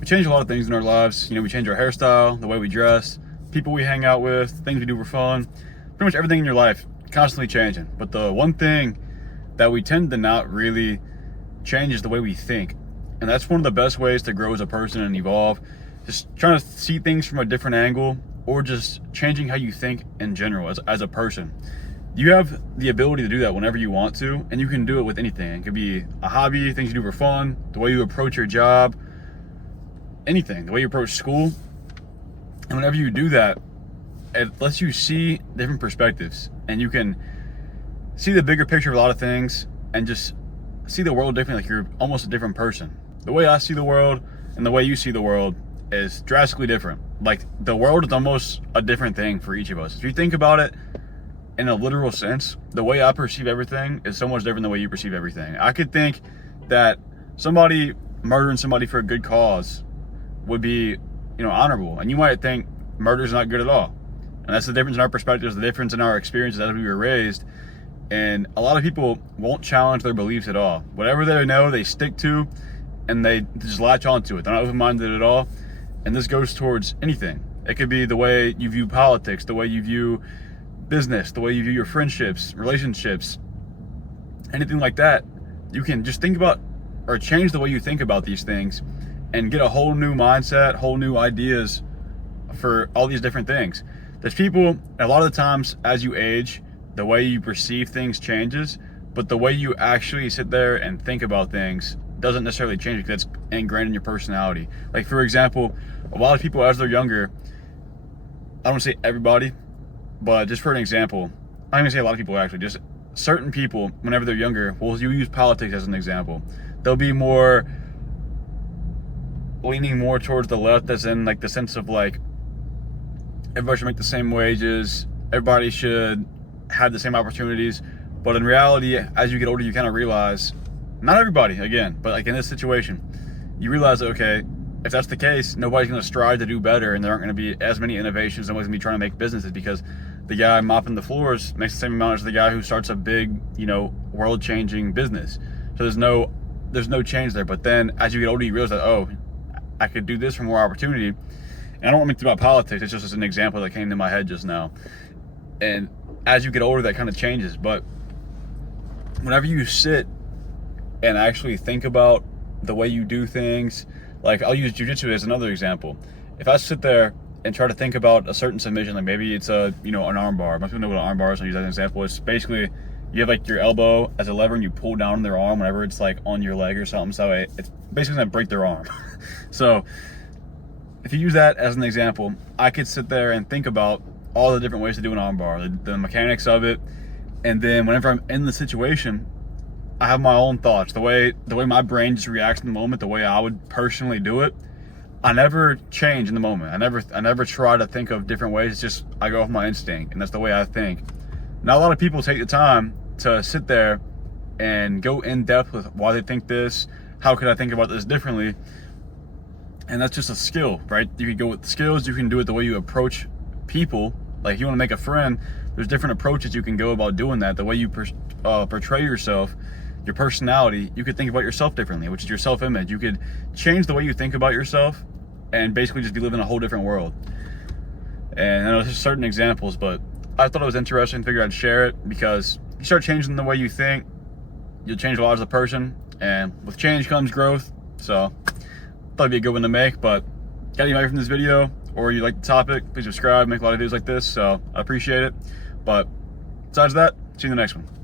we change a lot of things in our lives. You know, we change our hairstyle, the way we dress, people we hang out with, things we do for fun. Pretty much everything in your life constantly changing. But the one thing that we tend to not really change is the way we think. And that's one of the best ways to grow as a person and evolve. Just trying to see things from a different angle, or just changing how you think in general as a person. You have the ability to do that whenever you want to, and you can do it with anything. It could be a hobby, things you do for fun, the way you approach your job, anything, the way you approach school. And whenever you do that, it lets you see different perspectives, and you can see the bigger picture of a lot of things and just see the world differently, like you're almost a different person. The way I see the world and the way you see the world is drastically different. Like, the world is almost a different thing for each of us. If you think about it in a literal sense, the way I perceive everything is so much different than the way you perceive everything. I could think that somebody murdering somebody for a good cause would be, honorable. And you might think murder is not good at all. And that's the difference in our perspectives, the difference in our experiences as we were raised. And a lot of people won't challenge their beliefs at all. Whatever they know, they stick to, and they just latch onto it. They're not open-minded at all. And this goes towards anything. It could be the way you view politics, the way you view business, the way you view your friendships, relationships, anything like that. You can just think about or change the way you think about these things and get a whole new mindset, whole new ideas for all these different things. There's people, a lot of the times as you age, the way you perceive things changes, but the way you actually sit there and think about things doesn't necessarily change because it's ingrained in your personality. Like, for example, a lot of people as they're younger, I don't want to say everybody, but just for an example, I'm going to say a lot of people actually, just certain people, whenever they're younger, well, you use politics as an example. They'll be more leaning more towards the left, as in like the sense of like, everybody should make the same wages, everybody should have the same opportunities. But in reality, as you get older, you kind of realize, not everybody, again, but like in this situation, you realize that, okay, if that's the case, nobody's going to strive to do better, and there aren't going to be as many innovations. Nobody's going to be trying to make businesses because the guy mopping the floors makes the same amount as the guy who starts a big, world-changing business. So there's no change there. But then as you get older, you realize that, oh, I could do this for more opportunity. And I don't want to make it about politics. It's just an example that came to my head just now. And as you get older, that kind of changes. But whenever you sit and actually think about the way you do things, like I'll use jiu-jitsu as another example. If I sit there and try to think about a certain submission, like maybe it's an arm bar. Most people know what an arm bar is, so I'll use that as an example. It's basically, you have like your elbow as a lever and you pull down on their arm whenever it's like on your leg or something. So it's basically gonna break their arm. So if you use that as an example, I could sit there and think about all the different ways to do an arm bar, the mechanics of it. And then whenever I'm in the situation, I have my own thoughts. The way my brain just reacts in the moment, the way I would personally do it, I never change in the moment. I never try to think of different ways. It's just, I go off my instinct, and that's the way I think. Not a lot of people take the time to sit there and go in depth with why they think this, how could I think about this differently. And that's just a skill, right? You can go with skills, you can do it the way you approach people. Like, if you want to make a friend, there's different approaches you can go about doing that. The way you portray yourself, your personality, you could think about yourself differently, which is your self-image. You could change the way you think about yourself and basically just be living in a whole different world. And I know there's certain examples, but I thought it was interesting, figured I'd share it, because you start changing the way you think, you'll change a lot as a person, and with change comes growth. So thought it'd be a good one to make. But got any value from this video, or you like the topic, please subscribe. Make a lot of videos like this, so I appreciate it. But besides that, see you in the next one.